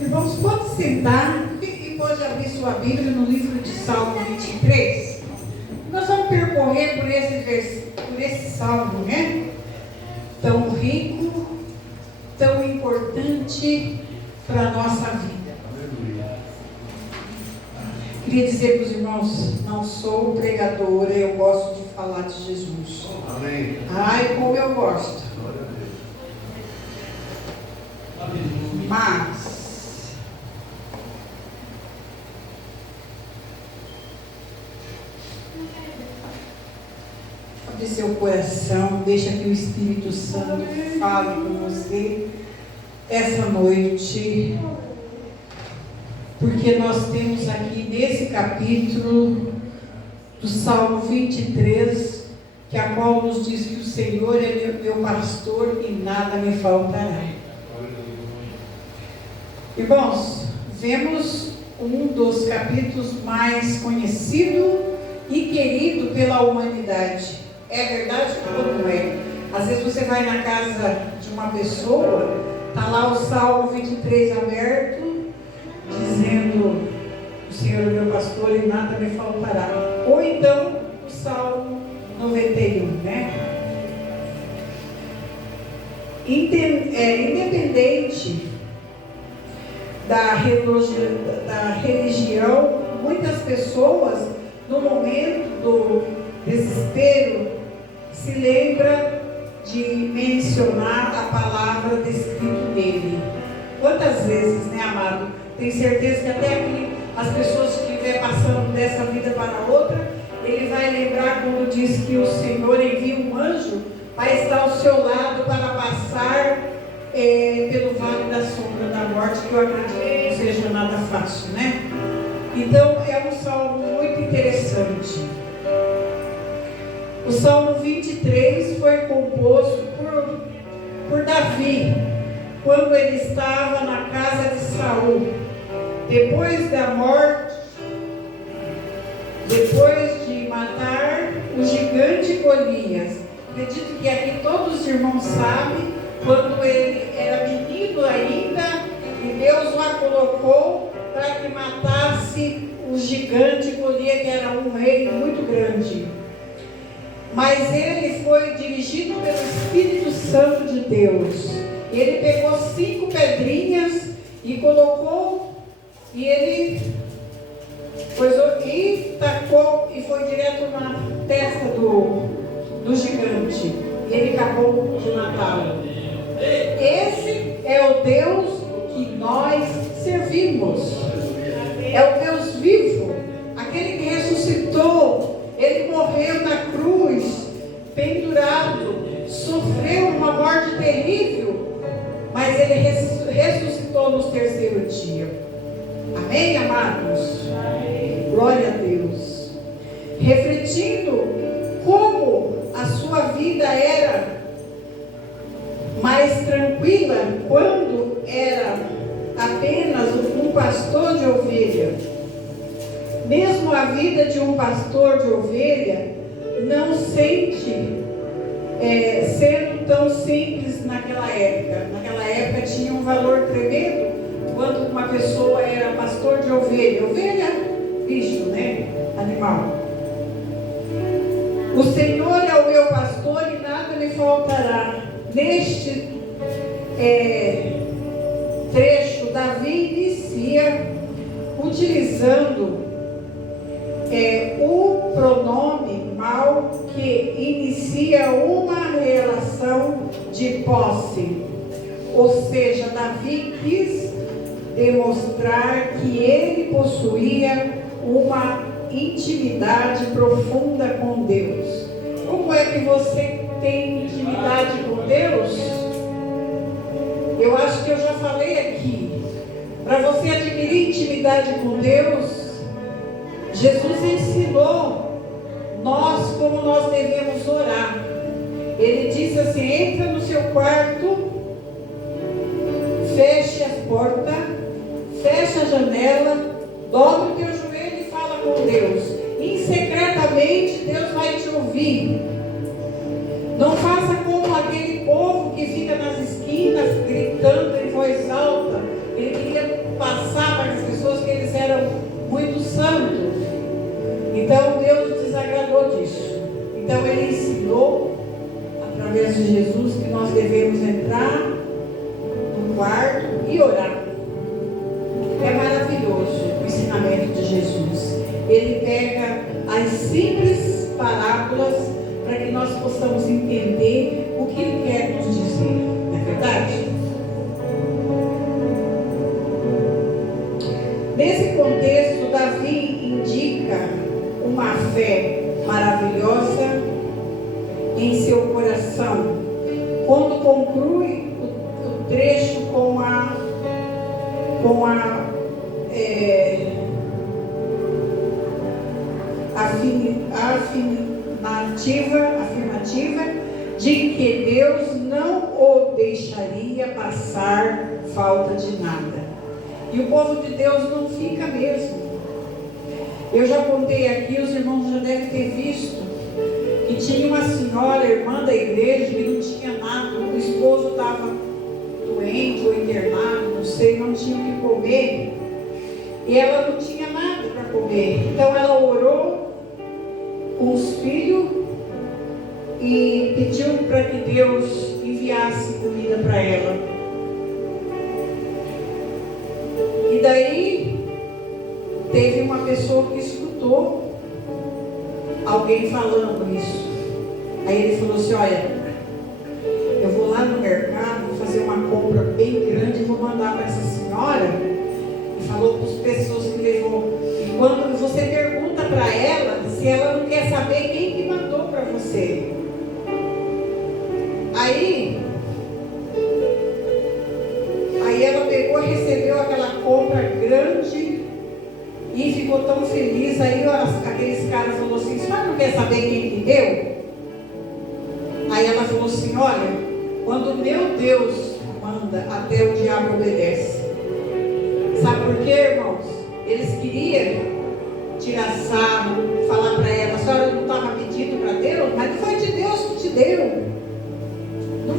Irmãos, pode sentar e pode abrir sua Bíblia no livro de Salmo 23. Nós vamos percorrer por esse salmo, né? Tão rico, tão importante para a nossa vida. Queria dizer para os irmãos, não sou pregadora, eu gosto de falar de Jesus. Amém. Ai, como eu gosto. Mas abre seu coração, deixa que o Espírito Santo fale com você essa noite, porque nós temos aqui nesse capítulo do Salmo 23, que a qual nos diz que o Senhor é meu pastor e nada me faltará. Irmãos, vemos um dos capítulos mais conhecido e querido pela humanidade. É verdade ou não é? Às vezes você vai na casa de uma pessoa, está lá o Salmo 23 aberto, dizendo: o Senhor é meu pastor e nada me faltará. Ou então o Salmo 91, né? Independente da religião, muitas pessoas, no momento do desespero, se lembra de mencionar a palavra descrito nele. Quantas vezes, né, amado? Tenho certeza que até aqui as pessoas que estiver passando dessa vida para outra, ele vai lembrar quando diz que o Senhor envia um anjo para estar ao seu lado para passar pelo vale da sombra da morte, que eu acredito que não seja nada fácil, né? Então é um salmo muito interessante. O Salmo 23 foi composto por Davi, quando ele estava na casa de Saul, depois da morte, depois de matar o gigante Golias. Acredito que aqui todos os irmãos sabem, quando ele era menino ainda, e Deus o colocou para que matasse o gigante Golias, que era um rei muito grande. Mas ele foi dirigido pelo Espírito Santo de Deus. Ele pegou 5 pedrinhas e colocou, e ele tacou e foi direto na testa do gigante. E ele acabou de matá-lo. Esse é o Deus que nós servimos. É o Deus vivo, aquele que ressuscitou. Ele morreu na cruz, pendurado, sofreu uma morte terrível, mas ele ressuscitou no 3º dia. Amém, amados? Amém. Glória a Deus. Refletindo como a sua vida era mais tranquila quando era apenas um pastor de ovelha. Mesmo a vida de um pastor de ovelha não sente sendo tão simples naquela época. Naquela época tinha um valor tremendo quando uma pessoa era pastor de ovelha. Ovelha, bicho, né? Animal. O Senhor é o meu pastor e nada me faltará. Neste trecho, Davi inicia utilizando o pronome mal, que inicia uma relação de posse. Ou seja, Davi quis demonstrar que ele possuía uma intimidade profunda com Deus. Como é que você tem intimidade com Deus? Eu acho que eu já falei aqui. Para você adquirir intimidade com Deus, Jesus ensinou nós como nós devemos orar. Ele disse assim: entra no seu quarto, feche a porta, fecha a janela, dobre o teu joelho e fala com Deus. Secretamente Deus vai te ouvir. Não faça como aquele povo que Então ele ensinou, através de Jesus, que nós devemos entrar no quarto e orar. É maravilhoso o ensinamento de Jesus. Ele pega as simples parábolas para que nós possamos entender o que ele quer nos dizer. Não é verdade? Nesse contexto, Davi indica uma fé maravilhosa em seu coração, quando conclui o trecho com a afirmativa de que Deus não o deixaria passar falta de nada. E o povo de Deus não fica mesmo. Eu já contei aqui, os irmãos já devem ter visto, que tinha uma senhora, irmã da igreja, que não tinha nada, o esposo estava doente ou internado, não sei, não tinha o que comer, e ela não tinha nada para comer. Então ela orou com os filhos e pediu para que Deus enviasse comida para ela. E daí teve uma pessoa que escutou alguém falando isso. Aí ele falou assim: olha, eu vou lá no mercado, vou fazer uma compra bem grande e vou mandar para essa senhora. E falou para as pessoas que levou. E quando você pergunta para ela, se ela não quer saber quem que mandou para você. Aí ela pegou e recebeu aquela compra grande e ficou tão feliz. Aí aqueles caras falaram assim: a senhora não quer saber quem que deu? Aí ela falou assim: olha, quando meu Deus manda, até o diabo obedece. Sabe por quê, irmãos? Eles queriam tirar sarro, falar para ela: a senhora não estava pedindo para Deus? Mas não foi de Deus que te deu. Não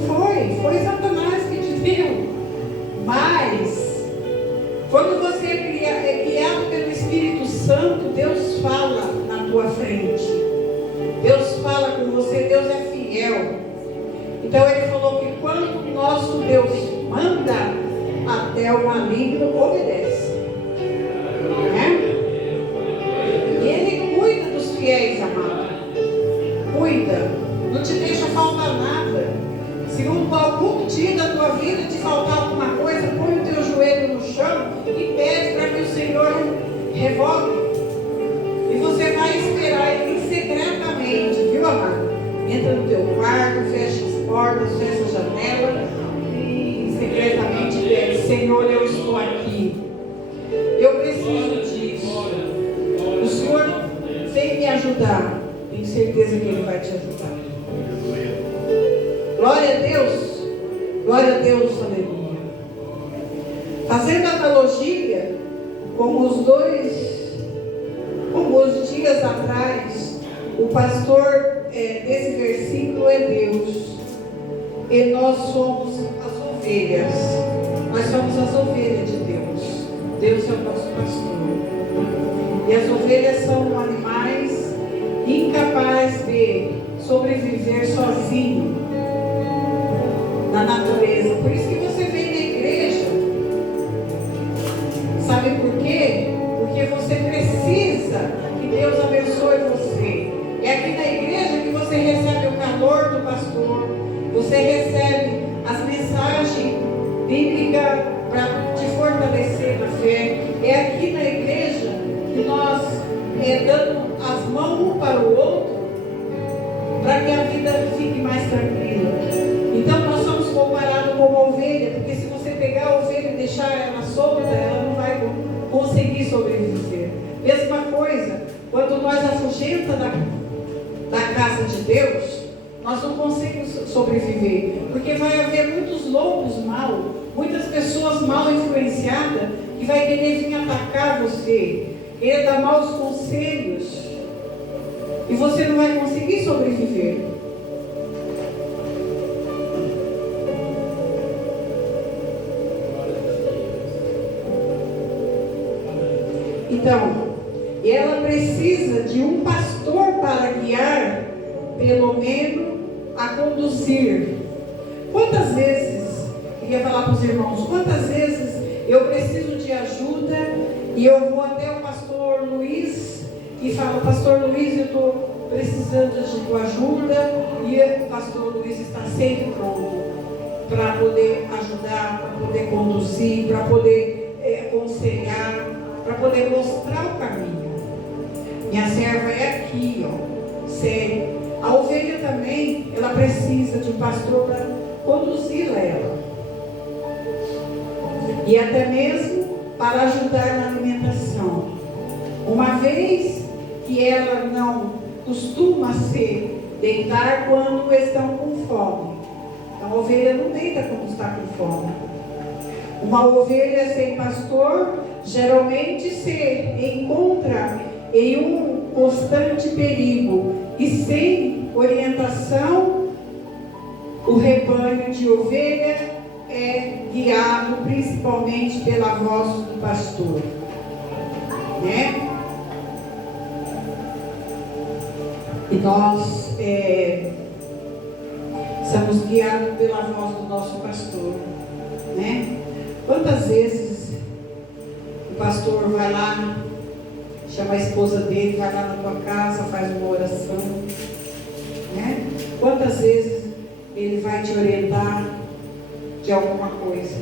foi Satanás que te deu. Mas quando você é guiado pelo Espírito Santo, Deus fala na tua frente. Deus fala com você, Deus é fiel. Então ele falou que quando o nosso Deus manda, até o maligno obedece. Né? E ele cuida dos fiéis, amado. Cuida. Não te deixa faltar nada. Se algum dia da tua vida te faltar alguma coisa, põe o teu joelho no chão e pede para que o Senhor revogue. E você vai esperar ele secretamente, viu, amado? Entra no teu quarto, fecha as portas, fecha a janela e secretamente pede: Senhor, eu estou aqui. Eu preciso disso. O Senhor vem me ajudar. Tenho certeza que Ele vai te ajudar. Glória a Deus. Glória a Deus, aleluia. Fazendo analogia com os dias atrás, o pastor desse versículo é Deus. E nós somos as ovelhas. Nós somos as ovelhas de Deus. Deus é o nosso pastor. E as ovelhas são animais incapazes de sobreviver sozinho na natureza. Por isso que você vem na igreja. Sabe por quê? Porque você precisa que Deus abençoe você. É aqui na igreja que você recebe o calor do pastor. Você recebe as mensagens bíblicas para te fortalecer na fé. É aqui na igreja que nós dando as mãos um para o outro, para que a vida fique mais tranquila. Então nós somos comparados com uma ovelha, porque se você pegar a ovelha e deixar ela solta, ela não vai conseguir sobreviver. Mesma coisa, quando nós afugenta da casa de Deus, nós não conseguimos sobreviver, porque vai haver muitos lobos mal, muitas pessoas mal influenciadas, que vai querer vir atacar você, querer dar maus conselhos, e você não vai conseguir sobreviver. Então, ela precisa de um pastor para guiar pelo menos a conduzir. Quantas vezes, queria falar para os irmãos, quantas vezes eu preciso de ajuda e eu vou até o pastor Luiz e falo: pastor Luiz, eu estou precisando de tua ajuda, e o pastor Luiz está sempre pronto para poder ajudar, para poder conduzir, para poder aconselhar, para poder mostrar o caminho. Minha serva é aqui, ó, sério. A ovelha também, ela precisa de um pastor para conduzi-la ela. E até mesmo para ajudar na alimentação. Uma vez que ela não costuma se deitar quando estão com fome. A ovelha não deita quando está com fome. Uma ovelha sem pastor geralmente se encontra em um constante perigo e sem orientação. O rebanho de ovelha é guiado principalmente pela voz do pastor, né? E nós somos guiados pela voz do nosso pastor, né? Quantas vezes o pastor vai lá, chama a esposa dele, vai lá na tua casa, faz uma oração, né? Quantas vezes ele vai te orientar de alguma coisa?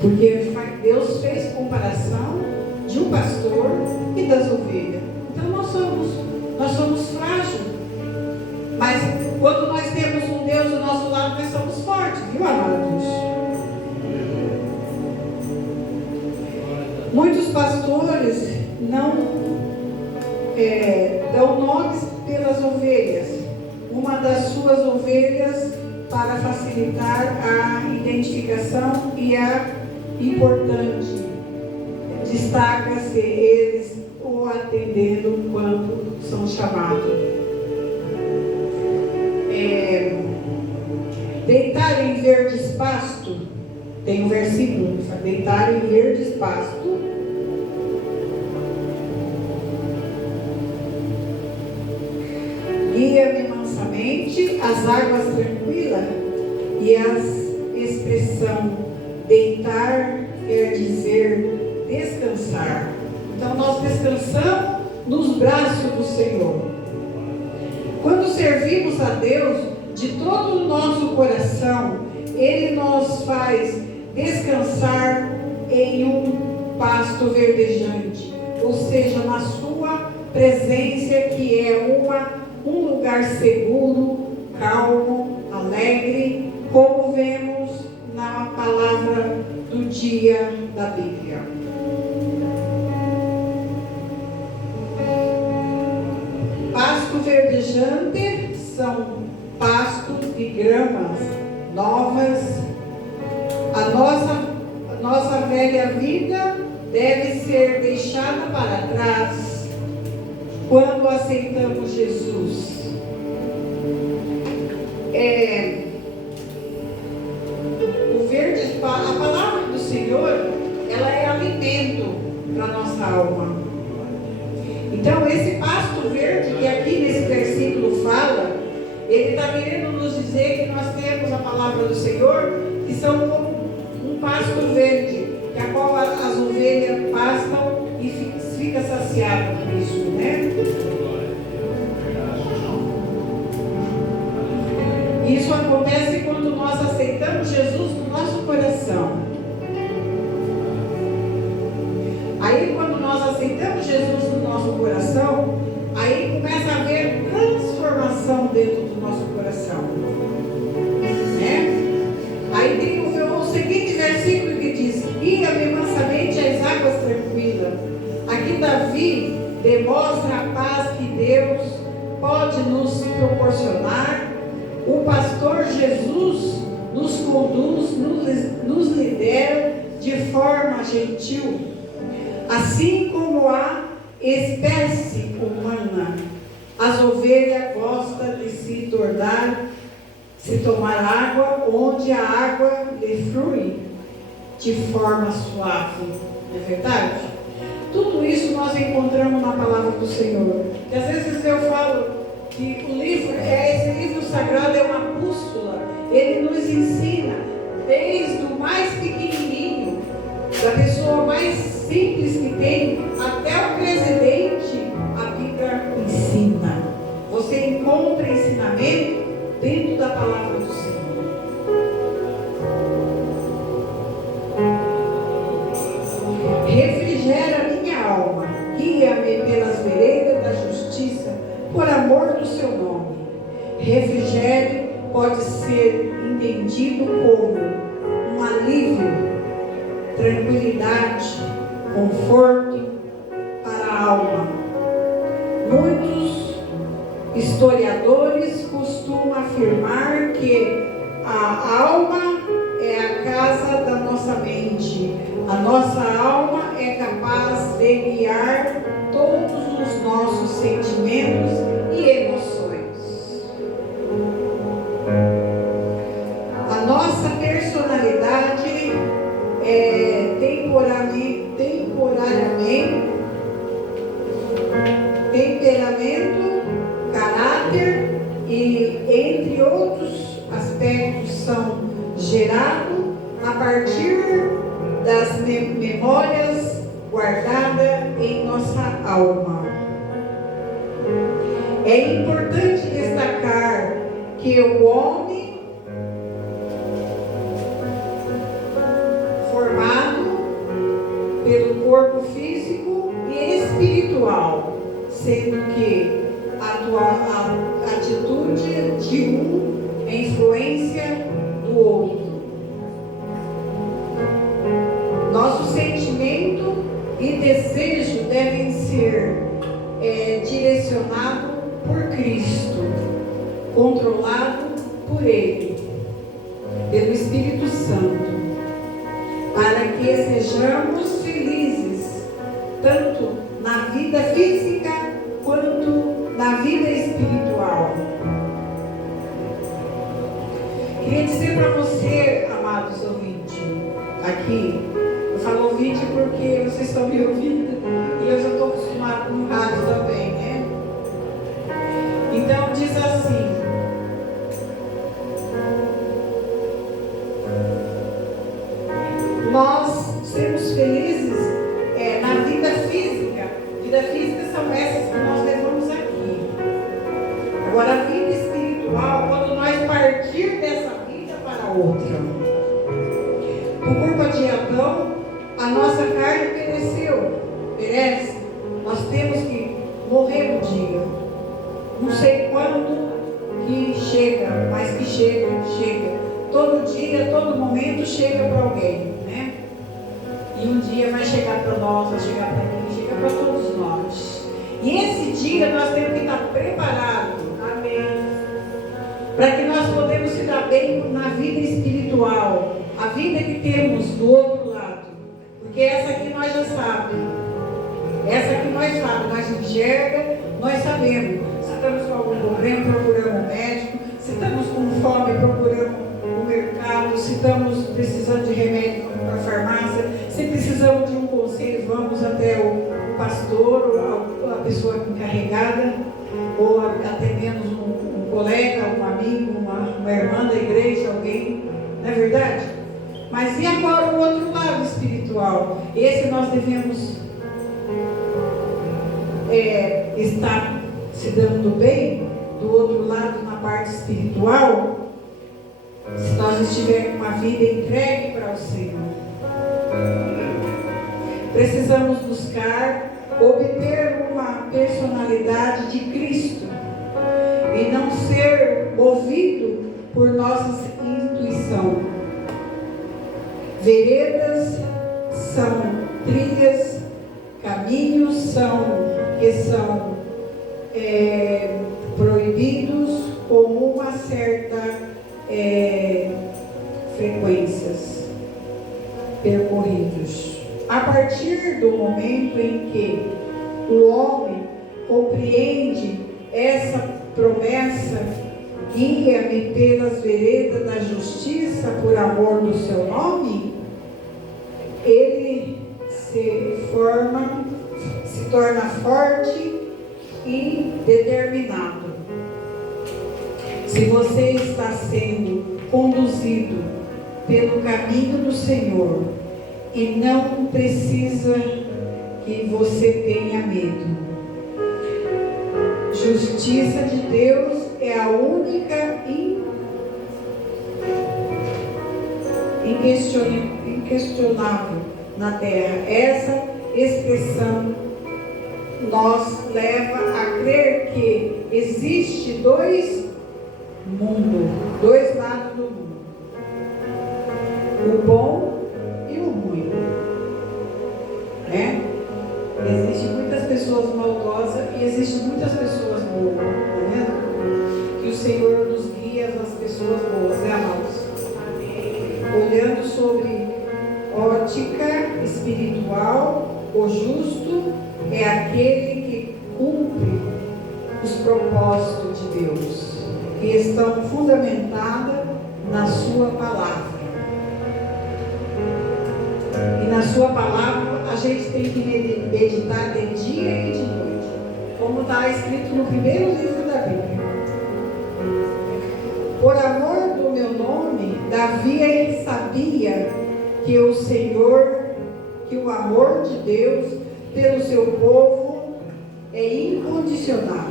Porque Deus fez comparação de um pastor e das ovelhas. Então nós somos frágeis. Mas quando nós temos um Deus do nosso lado, nós somos fortes, viu, amados? Muitos pastores não dão nomes pelas ovelhas. Uma das suas ovelhas, para facilitar a identificação e a importante, destaca-se eles o atendendo quando são chamados. Deitar em verdes pasto, tem um versículo que fala: deitar em verdes pasto, guia-me mansamente às águas tranquilas. E a expressão deitar quer dizer descansar. Então nós descansamos nos braços do Senhor. Quando servimos a Deus de todo o nosso coração, Ele nos faz descansar em um pasto verdejante, ou seja, na sua presença, que é um lugar seguro, calmo, alegre, como vemos na palavra do dia da Bíblia. Pasto verdejante são pastos de gramas novas. A nossa velha vida deve ser deixada para trás quando aceitamos Jesus. A palavra do Senhor, ela é alimento para a nossa alma. Então, esse pasto verde que aqui nesse versículo fala, ele está querendo nos dizer que nós temos a palavra do Senhor, que são como um pasto verde, que a qual as ovelhas pastam e fica saciado por isso, né? Isso acontece quando nós aceitamos Jesus no nosso coração. Aí, quando nós aceitamos Jesus no nosso coração, aí começa a haver transformação dentro do nosso coração, né? Aí tem o seguinte versículo que diz: guia-me mansamente às águas tranquilas. Aqui Davi demonstra a paz que Deus pode nos proporcionar. O pastor Jesus nos conduz, nos lidera de forma gentil, assim como a espécie humana. As ovelhas gostam de se tomar água onde a água lhe flui de forma suave. Não é verdade? Tudo isso nós encontramos na palavra do Senhor. E às vezes eu falo que esse livro sagrado é uma bússola. Ele nos ensina, desde o mais pequenininho, da pessoa mais simples que tem, até o presidente, a Bíblia ensina. Você encontra ensinamento dentro da palavra do Senhor. Refrigera minha alma, guia-me pelas veredas da justiça, por amor do seu nome. Refrigério pode ser entendido como um alívio, tranquilidade, conforto para a alma. Muitos historiadores costumam afirmar que a alma é a casa da nossa mente. A nossa alma é capaz de guiar todos os nossos sentimentos e emoções. A nossa personalidade é temperamento, caráter e, entre outros aspectos, são gerados a partir das memórias guardadas em nossa alma. É importante destacar que o homem formado pelo corpo físico e espiritual, sendo que a atitude de um é influência do outro. Nosso sentimento e desejo devem ser direcionados por Cristo, controlado por Ele, pelo Espírito Santo, para que sejamos felizes, tanto na vida física quanto na vida espiritual. Queria dizer para você, amados ouvintes, aqui, eu falo ouvinte porque vocês estão me ouvindo e eu já estou acostumado com o rádio também, né? Então diz assim: nós sermos felizes na vida física. Vida física são essas que nós levamos aqui. Agora, a vida espiritual, quando nós partir dessa vida para outra. Por culpa de Adão, a nossa carne perece. Nós temos que morrer um dia. Não sei quando que chega, mas que chega. Todo dia, todo momento chega para alguém, né? E um dia vai chegar para nós, vai chegar para mim, chega para todos nós. E esse dia nós temos que estar preparados, amém? Para que nós podemos se dar bem na vida espiritual, a vida que temos do outro lado. Porque essa aqui nós já sabemos. Essa aqui nós enxerga, nós sabemos. Se estamos com algum problema, procuramos um médico. Se estamos com fome, procuramos o mercado. Se estamos precisando de remédio, vamos para a farmácia. Se precisamos de um conselho, vamos até o pastor, ou a pessoa encarregada, ou até menos um colega, um amigo, uma irmã da igreja, alguém. Não é verdade? Mas e agora o outro lado espiritual? Esse nós devemos estar se dando bem, do outro lado, na parte espiritual, se nós estivermos com uma vida entregue para o Senhor. Precisamos buscar obter uma personalidade de Cristo e não ser movido por nossa intuição. Veredas são trilhas, caminhos que são proibidos com uma certa frequências percorridos. A partir do momento em que o homem compreende essa promessa, guia-me pelas veredas da justiça por amor do seu nome, ele se torna forte e determinado. Se você está sendo conduzido pelo caminho do Senhor e não precisa que você tenha medo. Justiça de Deus é a única inquestionável na terra. Essa expressão nos leva a crer que existe dois mundos, dois lados do mundo. O bom e o ruim, né? Existem muitas pessoas maldosas e existem muitas pessoas boas, tá vendo? Que o Senhor nos guia às pessoas boas, né, amados? Olhando sobre ótica espiritual, o justo é aquele que cumpre os propósitos de Deus, que estão fundamentados na sua palavra. E na sua palavra a gente tem que meditar de dia e de noite, como está escrito no primeiro livro da Bíblia. Por amor do meu nome, Davi ele sabia que o Senhor, que o amor de Deus pelo seu povo é incondicional,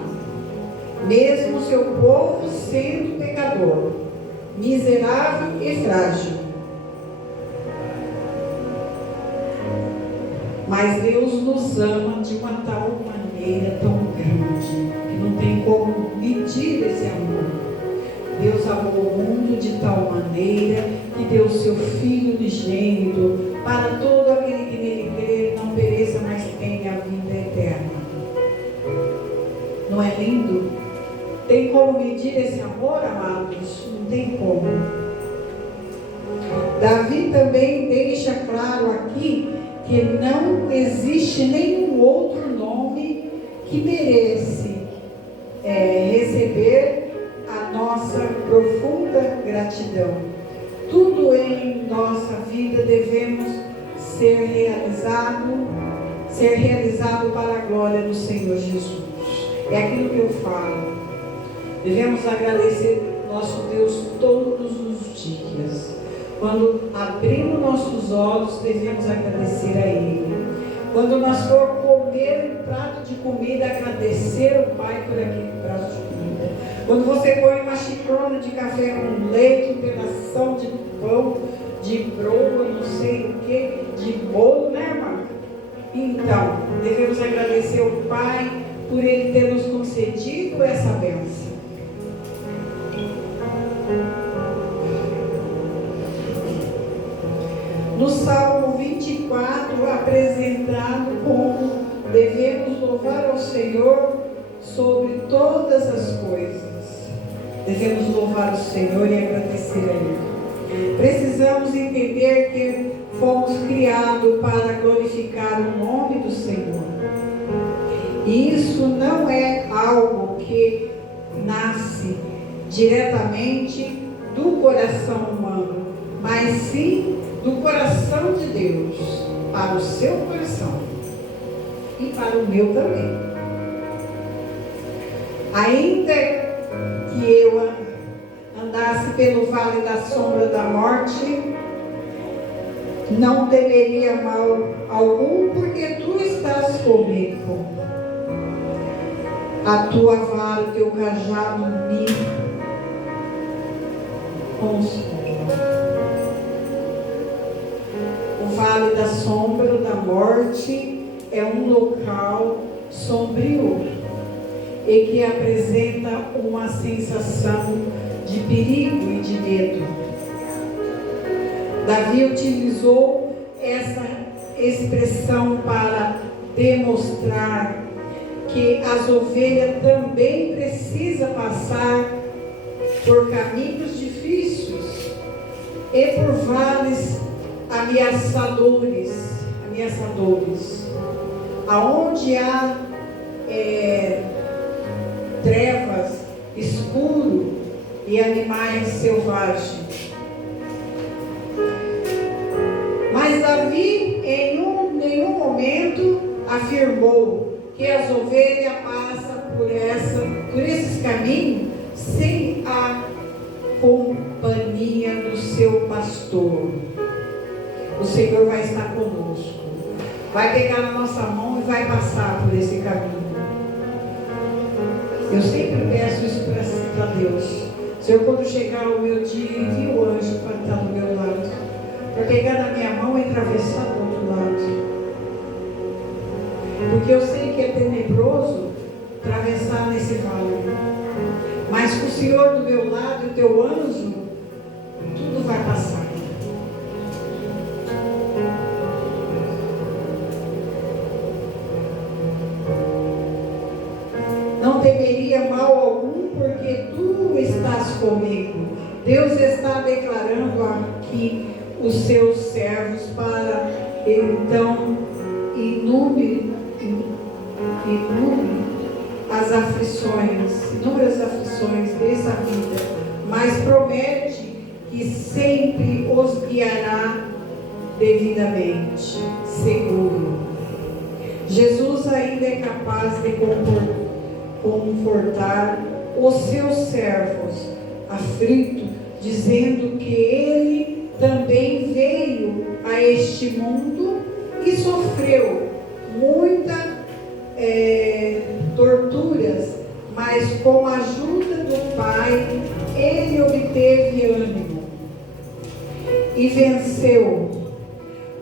mesmo seu povo sendo pecador, miserável e frágil. Mas Deus nos ama de uma tal maneira tão grande que não tem como medir esse amor. Deus amou o mundo de tal maneira que deu o seu Filho unigênito para todo aquele que nele crê não pereça, mas tenha a vida eterna. Não é lindo? Tem como medir esse amor, amados? Não tem como. Davi também deixa claro aqui que não existe nenhum outro nome que merece receber a nossa profunda gratidão. Tudo em nossa vida devemos ser realizado para a glória do Senhor Jesus. É aquilo que eu falo. Devemos agradecer nosso Deus todos os dias. Quando abrimos nossos olhos, devemos agradecer a Ele. Quando nós for comer um prato de comida, agradecer ao Pai por aquele prato de comida. Quando você põe uma xicrona de café com leite, um pedação de pão, de broa, não sei o que, de bolo, né, irmã? Então, devemos agradecer ao Pai por Ele ter nos concedido essa bênção. No Salmo 24, apresentado como devemos louvar ao Senhor sobre todas as coisas. Devemos louvar o Senhor e agradecer a Ele. Precisamos entender que fomos criados para glorificar o nome do Senhor. E isso não é algo que nasce diretamente do coração humano, mas sim do coração de Deus para o seu coração e para o meu também. Ainda que eu andasse pelo vale da sombra da morte, não temeria mal algum, porque tu estás comigo. A tua vara, o teu cajado me consola. O vale da sombra da morte é um local sombrio e que apresenta uma sensação de perigo e de medo. Davi utilizou essa expressão para demonstrar que as ovelhas também precisam passar por caminhos difíceis e por vales ameaçadores, aonde há trevas, escuro e animais selvagens. Mas Davi em nenhum momento afirmou que as ovelhas passam por esses caminhos sem a pastor. O Senhor vai estar conosco. Vai pegar na nossa mão e vai passar por esse caminho. Eu sempre peço isso para Deus. Senhor, quando chegar o meu dia, envie o anjo para estar do meu lado, para pegar na minha mão e atravessar do outro lado. Porque eu sei que é tenebroso atravessar nesse vale. Mas com o Senhor do meu lado e o teu anjo, tudo vai passar. Não temeria mal algum, porque tu estás comigo. Deus está declarando aqui os seus servos para então inúmeras aflições dessa vida, mas promete que sempre os guiará devidamente, seguro. Jesus ainda é capaz de confortar os seus servos aflitos, dizendo que ele também veio a este mundo e sofreu muitas torturas, mas com a ajuda do Pai ele obteve ânimo e venceu,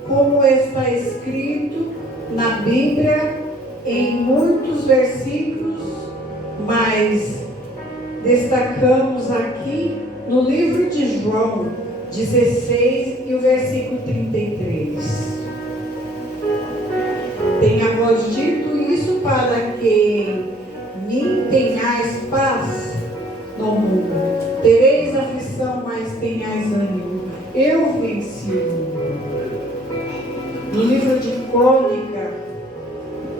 como está escrito na Bíblia em muitos versículos, mas destacamos aqui no livro de João 16 e o versículo 33. Tenha-vos dito isso para que mim tenhais paz no mundo. Tereis aflição, mas tenhais ânimo. Eu venci o mundo. No livro de Crônica,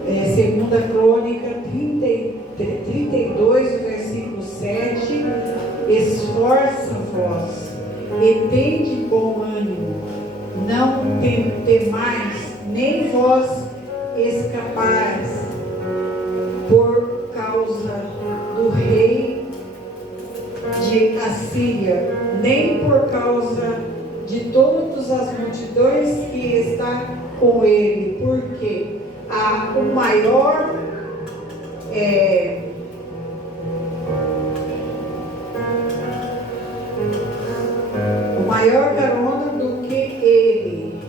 2 Crônica 32, versículo 7, esforça-vos e tende bom ânimo, não temais, nem vós escapais por causa do rei de Assíria, nem por causa de todas as multidões que está com ele, porque há o maior carona do que ele,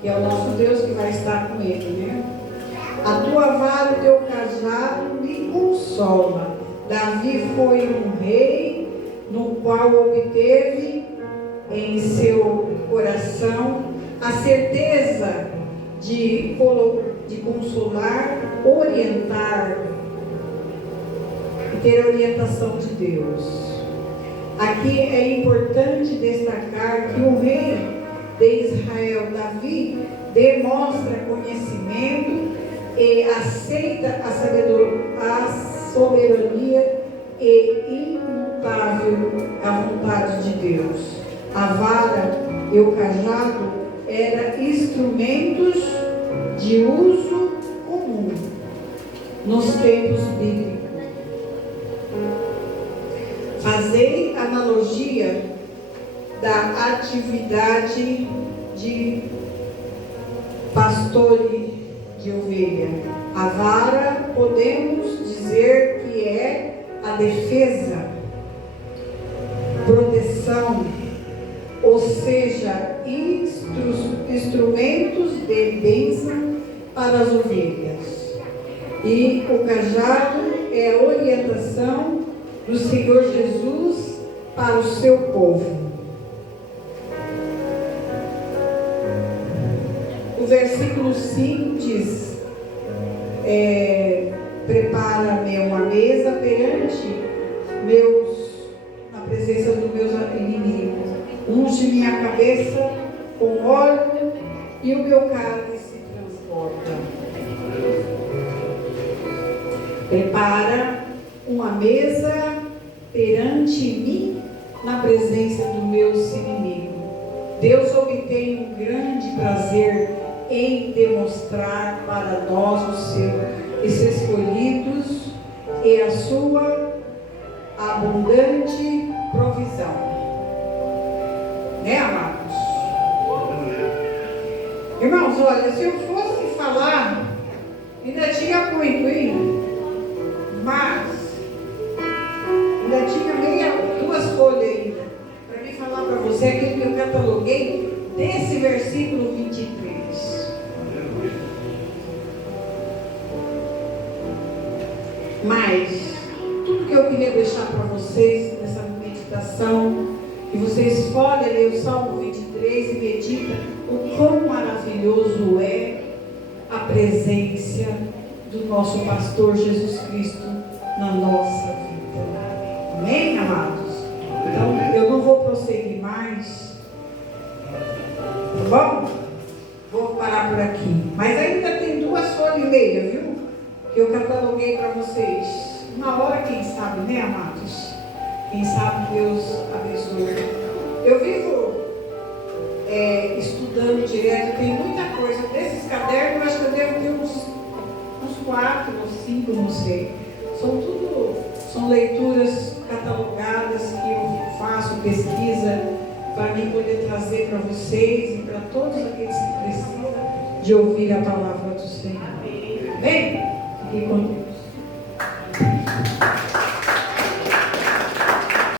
que é o nosso Deus que vai estar com ele, né? A tua vara e o teu cajado me consola. Davi foi um rei no qual obteve em seu coração a certeza de consolar, orientar e ter a orientação de Deus. Aqui é importante destacar que o rei de Israel, Davi, demonstra conhecimento e aceita a soberania e imutável a vontade de Deus. A vara e o cajado eram instrumentos de uso comum nos tempos bíblicos. Fazei analogia da atividade de pastores de ovelha. A vara podemos dizer que é a defesa, proteção, ou seja, instrumentos de bênção para as ovelhas. E o cajado é a orientação do Senhor Jesus para o seu povo. O versículo 5 diz: prepara-me uma mesa perante na presença dos meus inimigos. Unge minha cabeça com óleo e o meu cálice se transporta. Prepara uma mesa perante mim na presença dos meus inimigos. Deus obtém um grande prazer em demonstrar para nós os escolhidos e a sua abundante provisão. Né, amado? Irmãos, olha, se eu fosse falar, ainda tinha muito, hein? Mas ainda tinha duas folhas ainda para mim falar para você aquilo que eu cataloguei desse versículo 23. Mas tudo que eu queria deixar para vocês nessa meditação, que vocês podem ler o Salmo 23 e medita o quão maravilhoso é a presença do nosso pastor Jesus Cristo na nossa vida. Amém, amados? Então, eu não vou prosseguir mais. Tá bom? Vou parar por aqui. Mas ainda tem 2 folhas e meia, viu? Que eu cataloguei para vocês. Uma hora, quem sabe, né, amados? Quem sabe Deus abençoe. Eu vivo estudando direto, tem muita coisa. Desses cadernos, eu acho que eu devo ter uns 4 ou 5, não sei. São leituras catalogadas que eu faço, pesquisa, para mim poder trazer para vocês e para todos aqueles que precisam de ouvir a palavra do Senhor. Amém? Fique com Deus.